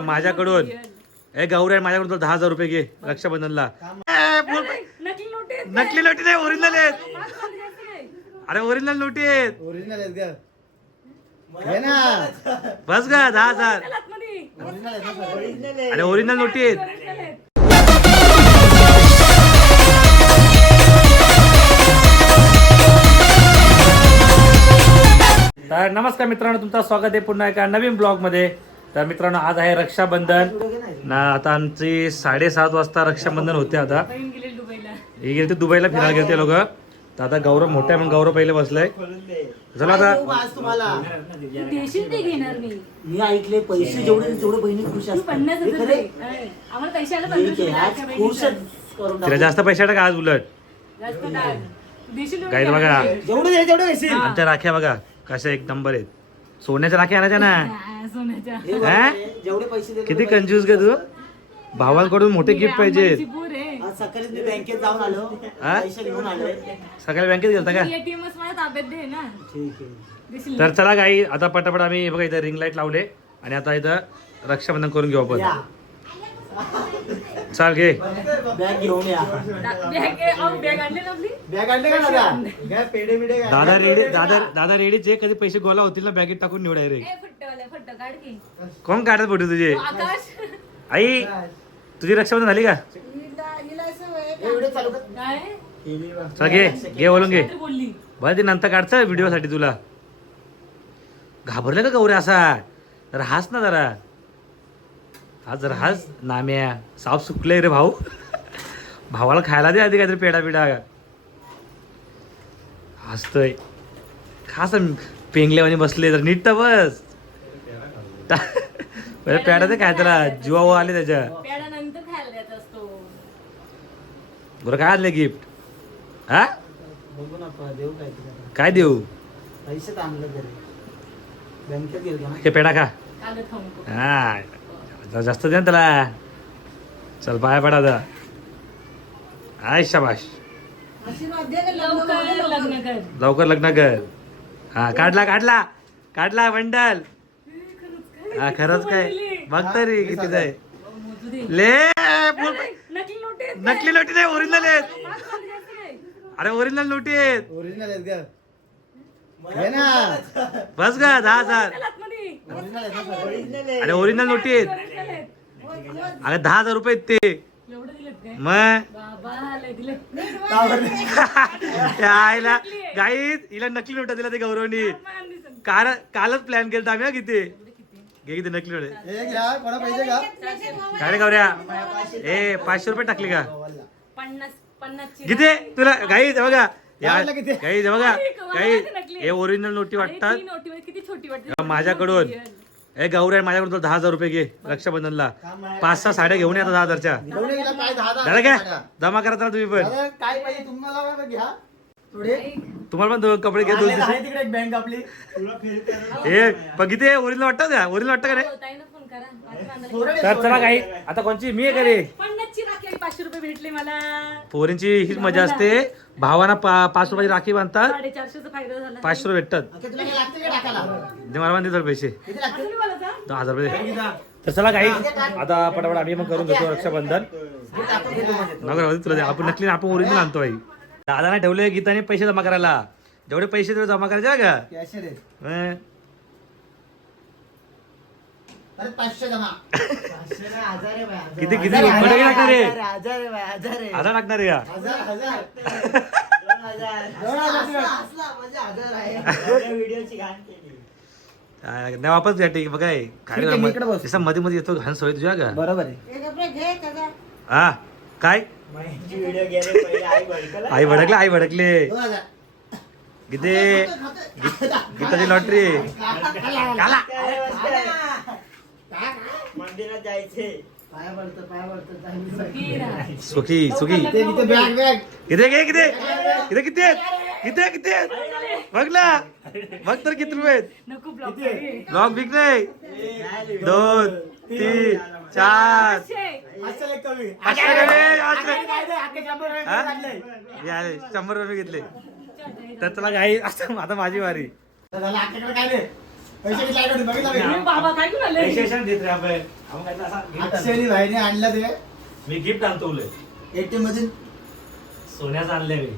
माझ्याकडून ए गौऱ्या माझ्याकडून तुला दहा हजार रुपये घे रक्षाबंधनला ए, बोल बाई. नकली नोट आहेत. नकली नोटी नाही ओरिजिनल आहेत. अरे ओरिजिनल नोटी आहेत ओरिजिनल आहेत का घे ना बस गा दहा हजार. ओरिजिनल आहेत ना? अरे ओरिजिनल नोटी आहेत. तर नमस्कार मित्रांनो तुमचं स्वागत आहे पुन्हा एका नवीन ब्लॉगमध्ये तर मित्रांनो आज आहे रक्षाबंधन. ना आता आमची साडेसात वाजता रक्षाबंधन होते आता. बहीण गेली दुबईला. हे गेले ते दुबईला फिरायला गेले लोक. तर आता गौरव मोठा आहे म्हणून गौरव पहिले बसलाय. चला आता. देऊ आज तुम्हाला. तू देशील ते घेणार मी. मी ऐकले पैसे जेवढे तेवढे बहिणी खुश तू असतात. पन्नास हे हजार खरे? दे. अरे, आम्हाला पैसे आले ठीक पंधराशे आहे, आज करून तिला टाकू. जास्त पैसे टाका आज उलट? जास्त काय? देशील तेवढं गाईड घ्या. बघा जेवढे दे तेवढे पैसे आमच्या राख्या बघा कशा एक नंबर आहेत. सोन्याच्या राख्या आणायच्या ना. सोन्याच्या. हे बघा? जेवढे पैसे दे किती कंजूस ग तू? भावांकडून मोठे गिफ्ट पाहिजे आंबाची पूर आहे. आज सकाळी मी बँकेत जाऊन आलो. हा? पैसे घेऊन आलोय. सकाळी बँकेत गेलता का? ATM च मला ताब्यात दे ना. ठीक आहे. देशील तर चला काही आता पटापट आम्ही हे बघा इथं रिंग लाइट लावले आणि आता इथं रक्षाबंधन करून घेऊ आपण. चाल घे. बॅग घेऊन या. बॅग ए, अहो, बॅग आणली ना आपली? बॅग आणले का दादा? काय पेढे बिडे काय? दादा रेडी दादा दादा रेडीचे कधी पैसे गोला होतील ना बॅगेत टाकून निवड रे. ए, फट्ट काढ की. कोण काढत फोटो तुझे? आकाश. आई तुझी रक्षाबंधन झाली का? चालू काय. चल घे घे बोलून घे. बोलली. बरं ते नंतर काढचं व्हिडिओ साठी तुला. घाबरलं का गौऱ्या असा? जरा हास ना जरा. हा जरा हास नाम्या. साप सुकले रे भाऊ. भावाला खायला दे आधी काहीतरी पेडा पिडा हसतोय. खास पेंगल्यावानी बसले तर नीट तर बस. पहिले पेडा दे काय त्याला जीवावर आले त्याच्या? पेडा नंतर खायला द्यायचा असतो. बरं काय आणले गिफ्ट हा? बघू ना पा, देऊ काय तुला काय देऊ? पैसे तर आणले तरी बँकेत गेलो ना. हे पेडा खा. कागद खाऊ नको हा. जास्त दे ना त्याला. चल पाया पडा आता. आय शाबाश. लवकर लग्न कर. लवकर लग्न कर. हा काढला काढला. काढला बंडल हा खरंच काय? बघ तरी किती दे ले बोल. नकली नोट आहेत. नकली नोटी नाही ओरिजिनल आहेत. अरे ओरिजिनल नोटी आहेत. ओरिजिनल आहेत का घे ना. बस गा दहा हजार त्याला आतमध्ये. ओरिजिनल आहेत ना सर? ओरिजिनल अरे ओरिजिनल नोटी आहेत. अरे दहा हजार रुपये आहेत ते. एवढं दिलेत काय? मग? बाबा लय दिले त्या आईला गाईत हिला नकली नोटा दिला ते गौरवनी. काल कालच प्लॅन केलं आम्ही हा किती? घे किती नकली हे घ्या कोणा का? काय रे गौऱ्या? ए पाचशे रुपये टाकले का? पन्नास पन्नासची किती? तुला गाई बघा. या वाटलं किती? गाई बघा. नकली. हे ओरिजिनल नोटी वाटतात. ती नोटी म्हणजे किती छोटी वाटते. या माझ्याकडून. ए गौऱ्या माझ्याकडून तुला दहा हजार रुपये घे रक्षाबंधनला. पाच सहा साड्या घेऊन येतात दहा हजारच्या. घेऊन ये, काय दहा दहा झालं काय साड्या. जमा करा तुम्ही पण. दादा, काय पाहिजे? तुम्हाला काय घ्या. तुम्हाला पण दोन कपडे घे दोन आणलेलं आहे दिवशी तिकडे एक बँक आपली. पण किती ओरिजिनल वाटतं का? ओरिजिनल वाटतं का रे? ताईनं फोन करा. माझी बांधायला. थोडे तर चला काही. आता कोणची? मी आहे रे पाचशे रुपये भेटले मला. पोरींची हीच मजा असते. भावाना पा पाच रुपयाची राखी बांधतात. पाचशे रुपये भेटतात. ओके, तुला काय लागते का टाकायला? ते मला देतात पैसे. हजार रुपये. तर चला काही. आता पटापट आम्ही मग करून घेतो रक्षाबंधन. हे घेतो. नगर तुला. आपण नकली आपण ओरिजिनल आणतो भाई दादाने ठेवले गीताने पैसे जमा करायला. जेवढे पैसे तेवढे जमा करायचे बघा कॅशर आहे हं. अरे पाचशे जमा. पाचशे नाही, हजार आहे बाई, हजार. किती किती हजारकडे हजार लागणार रे आहे, हजार आहे बाई, हजार आहे. हजार लागणार आहे का? हजार हजार. दोन हजार. हसला, हसला, म्हणजे हजार आहे. अं, नाही वापस घ्या ठीक बघा हे. काय ठीक आहे, मी इकडे बसतो. जसा मध्ये मध्ये येतो घाण सोय तुझ्या का? बरोबर आहे. हा काय? आई भडकले. आई भडकले. किती गीताची लॉटरी. पाया पडतं, पाया पडतं, चांगली बाई. ती राहा. सुखी. सुखी किती किती किती किती किती आहे, किती आहेत? बघ ना. बघ तर किती रुपये आहेत. नको ब्लॉक नाही. दोन तीन चार. शंभर रुपये हा? काढले. या रे, शंभर रुपये घेतले. तर चला काही आता माझी वारी. असा भाईने आणलं ते. मी गिफ्ट आणतो. एटीएम मधून. सोन्याचं आणलंय मी.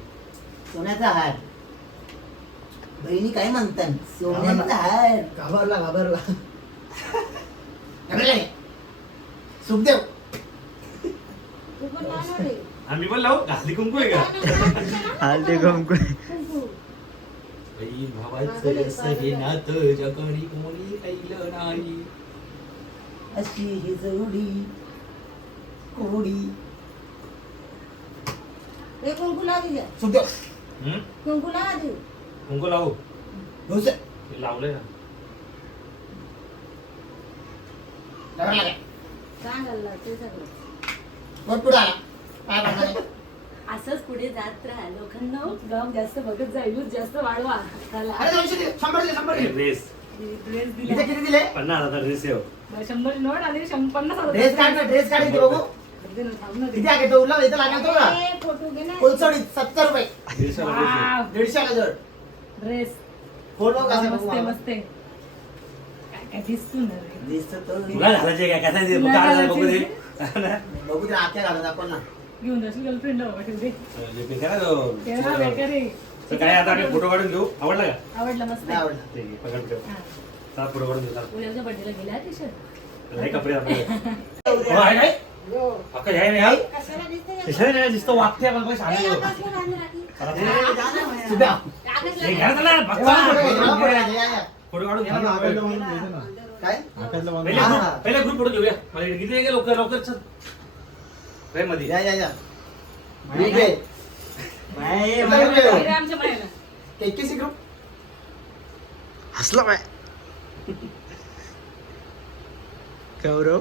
सोन्याचा हार बहिणी काय म्हणतात सोन्याचा हार घाबरला घाबरला घाबरले. सुखदेव तू पण लावणार रे. आम्ही पण लावू घाली कुंकू आहे का हळदी कुंकू भावाचं नातं जगणी कोणी ऐकलं नाही अशी ही जोडी कोडी हे कुंकू लाव दिल्या. सुखदेव? कुंकू लावा देऊ. कुंकू लावू हे लावलंय ना. सगळं. असंच पुढे जात राहा लोकांना. गाव जास्त बघत जाईल जास्त वाढवा चला. शंभर शंभर ड्रेस. ड्रेस इथे दिला किती दिले? पन्नास हजार ड्रेस येऊ शंभर नोट आणि शं- पन्नास हजार. ड्रेस काढ ना ड्रेस काढ इथे बघू. किती आहे तो उरला इथं लागणार तो का ए, फोटो घे ना. कोलसोडी सत्तर रुपये दीडशे ड्रेस वाव, दीडशे आला जवळ ड्रेस फोटो कसा मस्त बघू आहे, मला. मस्त आहे. काय काय दिसतो ना रे. दिसतं तो. तुला घालायचे काय कसं आहे ते? तुला बघा आज बघू दे घालायचे. बघू दे आत्या घालत आपण ना घेऊन जाशील गर्लफ्रेंड ठेवते जे पे करा तो. तेरा बेकारी तर काय आता फोटो काढून घेऊ आवडला का आवडला मस्त नाही आहे. आवडलं ठीक आहे, पकड ठेव हा. चला फोटो काढून घेऊ चला. उद्याच्या बर्थडेला गेला टी शर्ट लय कपडे आपले हो, आहे काय? अक्का, हे नाही, हा? कशाला नाही दिसतं? वागते आपण पण सांगा तो. चला, चला. सुद्धा. हे घ्या ना त्याला, बघ, मला फोटो चला. घ्यायचा, मला फोटो घ्यायचा, या, या. फोटो काढून घ्या. ना काय? पहिले हा, ग्रुप हा. पहिले ग्रुप फोटो घेऊया. मला इकडे किती आहे लवकर लवकर चल. काय मध्ये या या या. ग्रुप आहे. कुठला ग्रुप हसला बाय गौरव.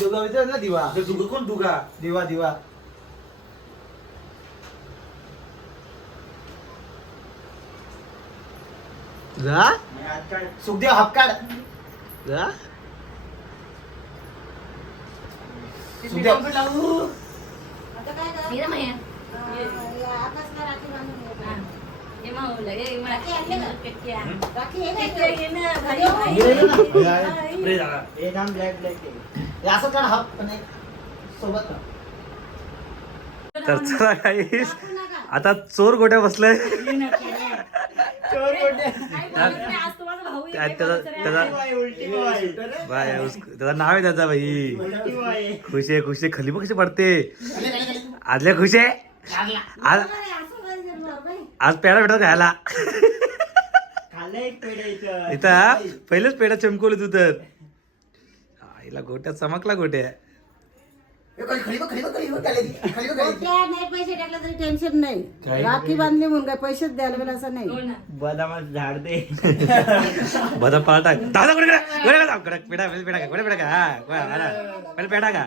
दुर्गा विचार ना दिवा. दुगं कोण दुगा दिवा दिवा. जा. सुखदेव हात काढ जा ते सुद्या. पंखा लावू. ये ना मैया. ये. हा. हे पण सोबत. तर चला काही आता चोर गोट्या बसलाय त्याचा नाव आहे त्याचा भाई खुश आहे खुश खली कशी पडते. आदल्या खुश आहे. आज पेढा भेटत खायला. इथं? पहिलेच पेढा चमकवले तू तर. आईला गोट्या चमकला गोट्या. पैसे टाकले तरी टेन्शन नाही? राखी बांधली म्हणून काय पैसेच द्यायला मला असं नाही. हो. बदामात झाड दे. बदाम पाळ टाक दादा कुठे पेढा पेढा का कुठे पेढा का हा पेढा का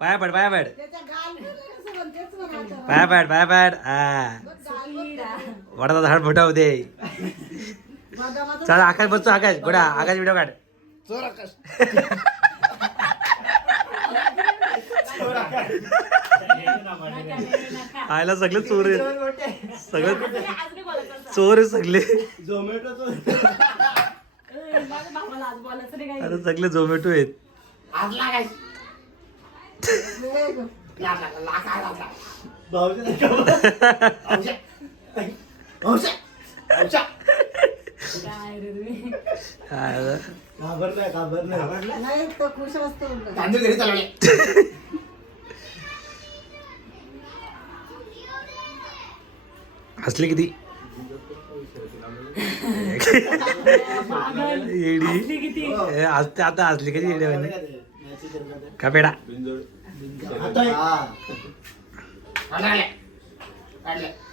पाया पड पाया पड. पाया पड पाया पड हा. वडाचा झाड मोठा होते बदामाचं चला आकाश बसतो आकाश. गोडा आकाश व्हिडिओ काढ. चोर आकाश. आयला सगळे चोर आहेत. सगळे. चोर आहे सगळे. काही. अरे सगळे झोमॅटो आहेत. आज लागायचं. काय रे तुम्ही? नाही खुश असतो उलट. तांदूळ घरी चालवले हसले किती येडी ए, हसते आता हसली कधी येडी म्हणे का पेडा